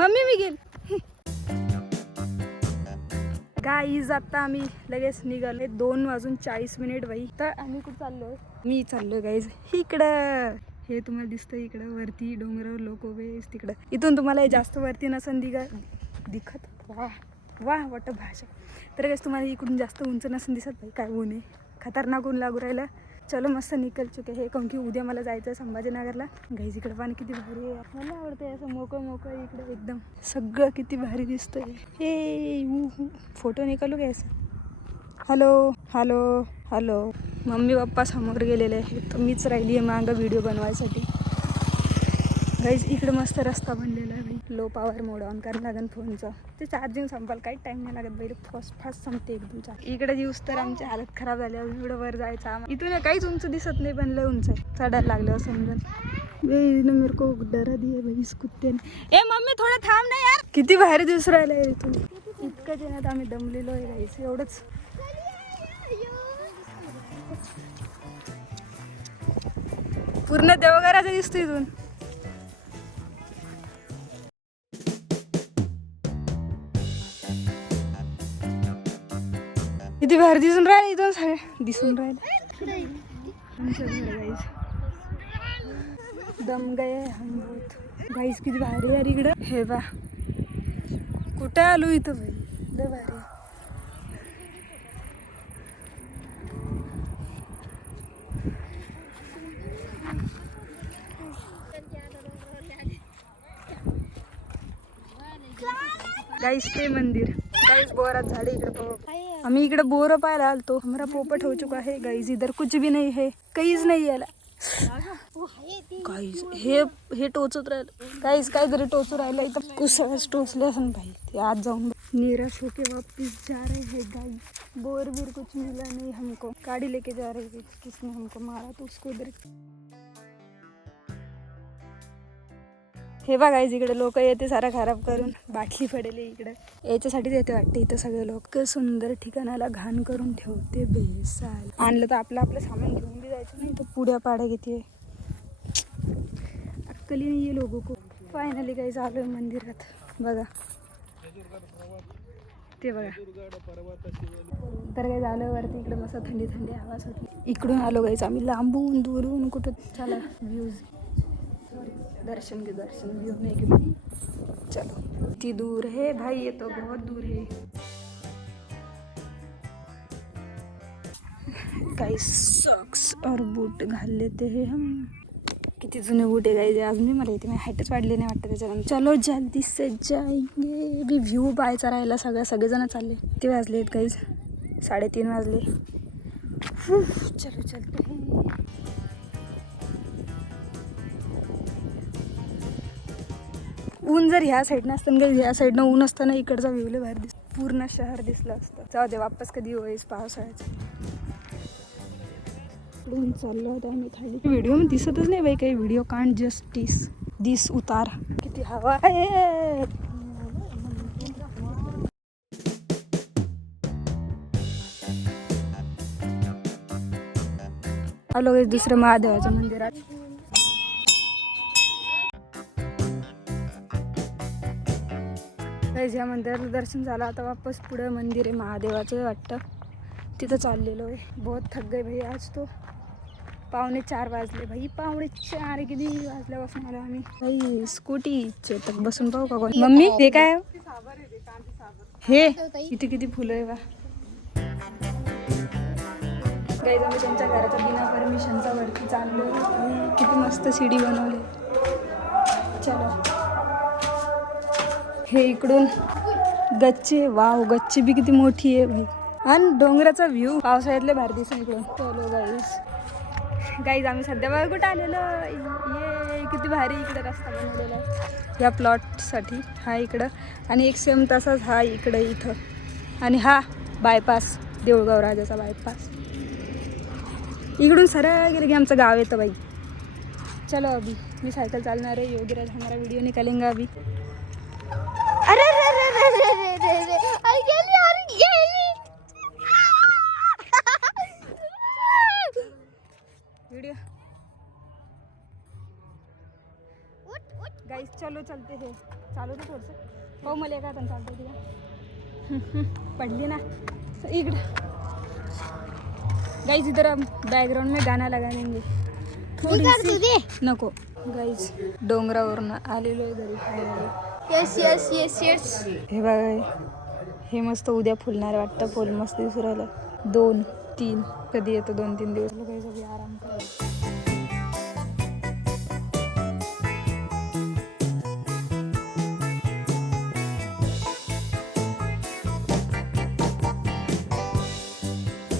Mummy मी गेल guys. आता आम्ही लगेच निघाले 2:40 बाई. तर आम्ही कुठं चाललोय? मी चाललोय गाईज इकडं. हे तुम्हाला दिसतं इकडं वरती डोंगरावर लोक उभे तिकडं. इथून तुम्हाला जास्त वरती नसन दिखत. वा वा वाटत भाषा. तर गाईज तुम्हाला इकडून जास्त उंच नसन दिसत भाई. काय ऊन आहे, खतरनाक ऊन लागू राहिलं. चलो मस्त निकल चुके हे, कारण की उद्या मला जायचं संभाजीनगरला. गाईज इकडं पाणी किती भारी आहे. मला आवडतं असं मोकळं इकडं एकदम. सगळं किती भारी दिसतंय. हे फोटो निकालू घ्यायचं. Hello hello hello. Mummy papa समोर गेलेले आहेत, मीच राहिली आहे मागं व्हिडिओ बनवायसाठी. गाईज इकडे मस्त रस्ता बनलेला आहे भाई. लो पॉवर मोड ऑन करायला लागेल फोनचं. ते चार्जिंग संपायला काही टाईम नाही लागत बाई. फास्ट संपते एकदम चार्ज. इकडे दिवस तर आमची हालत खराब झाली. एवढं वर जायचं इथून काहीच उंच दिसत नाही, पण लय उंच आहे. चढायला लागल्यावर समजेल. मेरे को डरा दिया भाई इस कुत्ते ने. ए मम्मी थोडं थांब ना यार. किती भारी दिवस राहिलं इथून. इतकं जेण्यात आम्ही दमलेलो आहे गाईस. एवढंच पूर्ण देवघराचं दिसतो इथून. किती भारी दिसून राहिलं इथून. सगळं दिसून राहिलं. आमचं घर गाईस. दम गए हम बहुत. गाईस किती भारी यार इकडं. हे बा कुठे आलो इथं भाई. लय भारी. गाईस ते मंदिर. गाईस बोरात झाडे इकडे. आम्ही इकडे बोर पाहायला आलतो. हमारा पोपट हो चुका है गाईस. इधर कुछ भी नहीं है, काहीच नाही याला. गाईस हे टोचत राहिलं. गाईस काहीतरी टोचू राहिलं इथं. कुसळच टोचले असं भाई. ते आज जाऊन निराश होके वापिस जा रहे हैं गाईस. बोर बीर कुछ मिला नहीं हमको. गाड़ी लेके जा रहे थे, किसने हमको मारा तो उसको इधर. हे बघा इकडे लोक येते सारा खराब करून. बाटली पडेल इकडे. याच्यासाठीच येते वाटते इथं सगळे लोक. सुंदर ठिकाणाला घाण करून ठेवते बेसाल. आणलं तर आपलं सामान घेऊन बी जायचं नाही. तर पुड्या पाड्या घेते. अक्कली नाही आहे लोगों को. फायनली काही चालू आहे मंदिरात. बघा ते बघा. तर काही झालं वरती इकडे मस्त थंडी थंडी हवा सुटली. इकडून आलो गाईच आम्ही लांबून दूरून. कुठं चला व्ह्यूज दर्शन के दर्शन भी होने के. चलो इतनी दूर है भाई, ये तो बहुत दूर है. गाइस सॉक्स और बूट घाल लेते हैं हम. किती जुने बूट आहे गाइस. आज मी मला इथे हाईटच वाढली नाही वाटतं त्याच्यानंतर. चलो जल्दी से जाएंगे. भी व्ह्यू पाहायचा राहिला. सगळेजण चालले. किती वाजलेत गाइस? 3:30 वाजले. चलो चलते हैं. ऊन जर ह्या साईडनं असतं ना, ह्या साईडनं ऊन असताना इकडचा व्ह्यू लय बाहेर दिसतो. पूर्ण शहर दिसलं असतं. जाऊ दे वापस कधी होईस पावसाळ्याचं. ऊन चाललं होतं आम्ही खाली. व्हिडिओ मध्ये दिसतच नाही बाई काही. व्हिडिओ कांट जस्टिस दिस उतार. किती हवा आहे. आलो दुसरं महादेवाच्या मंदिरात. या मंदिराचं दर्शन झालं. आता वापस पुढे मंदिर आहे महादेवाचं वाटतं. तिथं चाललेलो आहे. बहुत थक गए भाई आज तो. 3:45 वाजले भाई. 3:45 किती वाजल्यापासून आलो आम्ही भाई. स्कूटी चेतक बसून पाहू का कोण. मम्मी हे काय हे इथे किती फुलं आहे बा. गाईज आम्ही त्यांच्या घराच्या बिना परमिशनचा वरती चाललो. किती मस्त सीडी बनवली. चलो हे इकडून गच्ची. वाव गच्ची बी किती मोठी आहे भाई. आणि डोंगराचा व्ह्यू पावसाळ्यातले भारी दिसून इकडून. चलो गाईज आम्ही सध्या बघा कुठं आलेलो. ये किती भारी इकडे रस्ता बनवलेला आहे या प्लॉटसाठी. हा इकडं आणि एक सेम तसाच हा इकडं इथं. आणि हा बायपास देऊळगाव राजाचा बायपास. इकडून सरळ गेलं की आमचं गाव येतं बाई. चलो अभी मी सायकल चालणार आहे. योगीराज हमारा व्हिडिओ निकालेंगे अभी. अरे व्हिडिओ गाइस चलो चलते हैं. चालू तर थोडंसं हो मला एका चालतं तिला पडली ना इकडं. गाइस इधर बैकग्राउंड में गाना लगा देंगे थोडी नको. गाइस डोंगरावरून आलेलो आहे घरी खायला. Yes yes yes yes. हे बघा हे मस्त उद्या फुलणार वाटतं. फुल मस्त दिसू राहिलं. 2-3 कधी येतं 2-3 दिवस. काही सगळे आराम करा.